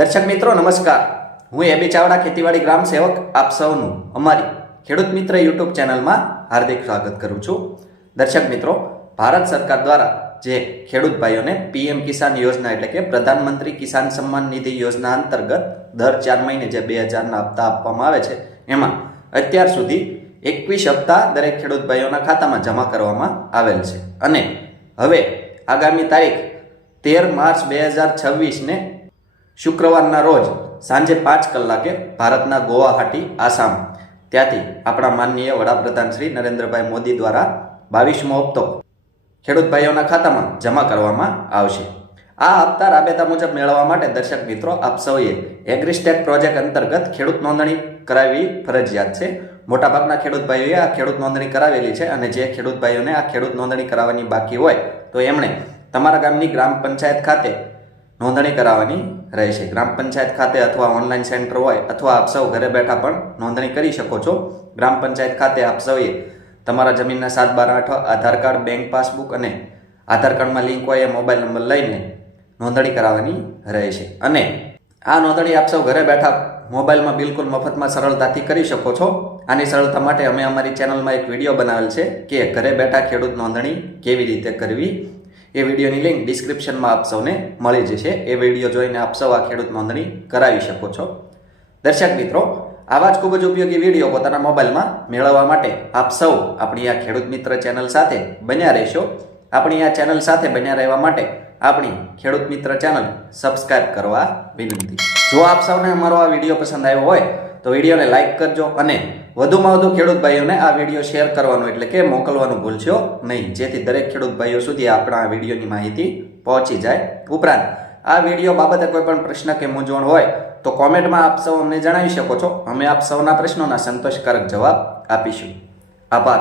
દર્શક મિત્રો નમસ્કાર, હું એબી ચાવડા ખેતીવાડી ગ્રામ સેવક આપ સૌનું અમારી ખેડૂત મિત્ર યુટ્યુબ ચેનલમાં હાર્દિક સ્વાગત કરું છું। દર્શક મિત્રો, ભારત સરકાર દ્વારા જે ખેડૂત ભાઈઓને પીએમ કિસાન યોજના એટલે કે પ્રધાનમંત્રી કિસાન સન્માન નિધિ યોજના અંતર્ગત દર 4 મહિને જે 2000ના હપ્તા આપવામાં આવે છે, એમાં અત્યાર સુધી 21 હપ્તા દરેક ખેડૂત ભાઈઓના ખાતામાં જમા કરવામાં આવેલ છે અને હવે આગામી તારીખ 13 માર્ચ 2026 ને શુક્રવારના રોજ સાંજે 5 કલાકે ભારતના ગુવાહાટી આસામ ત્યાંથી આપણા માનનીય વડાપ્રધાન શ્રી નરેન્દ્રભાઈ મોદી દ્વારા 22મો હપ્તો ખેડૂત ભાઈઓના ખાતામાં જમા કરવામાં આવશે। આ હપ્તા રાબેતા મુજબ મેળવવા માટે દર્શક મિત્રો આપ સૌએ એગ્રીસ્ટેક પ્રોજેક્ટ અંતર્ગત ખેડૂત નોંધણી કરાવવી ફરજિયાત છે। મોટાભાગના ખેડૂત ભાઈઓએ આ ખેડૂત નોંધણી કરાવેલી છે અને જે ખેડૂત ભાઈઓને આ ખેડૂત નોંધણી કરાવવાની બાકી હોય તો એમણે તમારા ગામની ગ્રામ પંચાયત ખાતે નોંધણી કરાવવાની રહેશે। ગ્રામ પંચાયત ખાતે અથવા ઓનલાઈન સેન્ટર હોય અથવા આપ સૌ ઘરે બેઠા પણ નોંધણી કરી શકો છો। ગ્રામ પંચાયત ખાતે આપ સૌએ તમારા જમીનના 7/12 આધાર કાર્ડ, બેંક પાસબુક અને આધાર કાર્ડમાં લિંક હોય એ મોબાઈલ નંબર લઈને નોંધણી કરાવવાની રહેશે અને આ નોંધણી આપ સૌ ઘરે બેઠા મોબાઈલમાં બિલકુલ મફતમાં સરળતાથી કરી શકો છો। આની સરળતા માટે અમે અમારી ચેનલમાં એક વિડીયો બનાવેલ છે કે ઘરે બેઠા ખેડૂત નોંધણી કેવી રીતે કરવી। એ વિડીયોની લિંક ડિસ્ક્રિપ્શનમાં આપ સૌને મળી જશે। એ વિડીયો જોઈને આપ સૌ આ ખેડૂત નોંધણી કરાવી શકો છો। દર્શક મિત્રો, આવા જ ખૂબ જ ઉપયોગી વિડીયો પોતાના મોબાઈલમાં મેળવવા માટે આપ સૌ આપણી આ ખેડૂત મિત્ર ચેનલ સાથે બન્યા રહેશો। આપણી આ ચેનલ સાથે બન્યા રહેવા માટે આપણી ખેડૂત મિત્ર ચેનલ સબસ્ક્રાઇબ કરવા વિનંતી। જો આપ સૌને અમારો આ વિડીયો પસંદ આવ્યો હોય તો વિડીયોને લાઇક કરજો અને વધુમાં વધુ ખેડૂત ભાઈઓને આ વિડીયો શેર કરવાનું એટલે કે મોકલવાનું ભૂલશો નહીં, જેથી દરેક ખેડૂત ભાઈઓ સુધી આપણા આ વિડીયોની માહિતી પહોંચી જાય। ઉપરાંત આ વિડીયો બાબતે કોઈ પણ પ્રશ્ન કે મૂંઝવણ હોય તો કોમેન્ટમાં આપ સૌ અમને જણાવી શકો છો। અમે આપ સૌના પ્રશ્નોના સંતોષકારક જવાબ આપીશું। આભાર।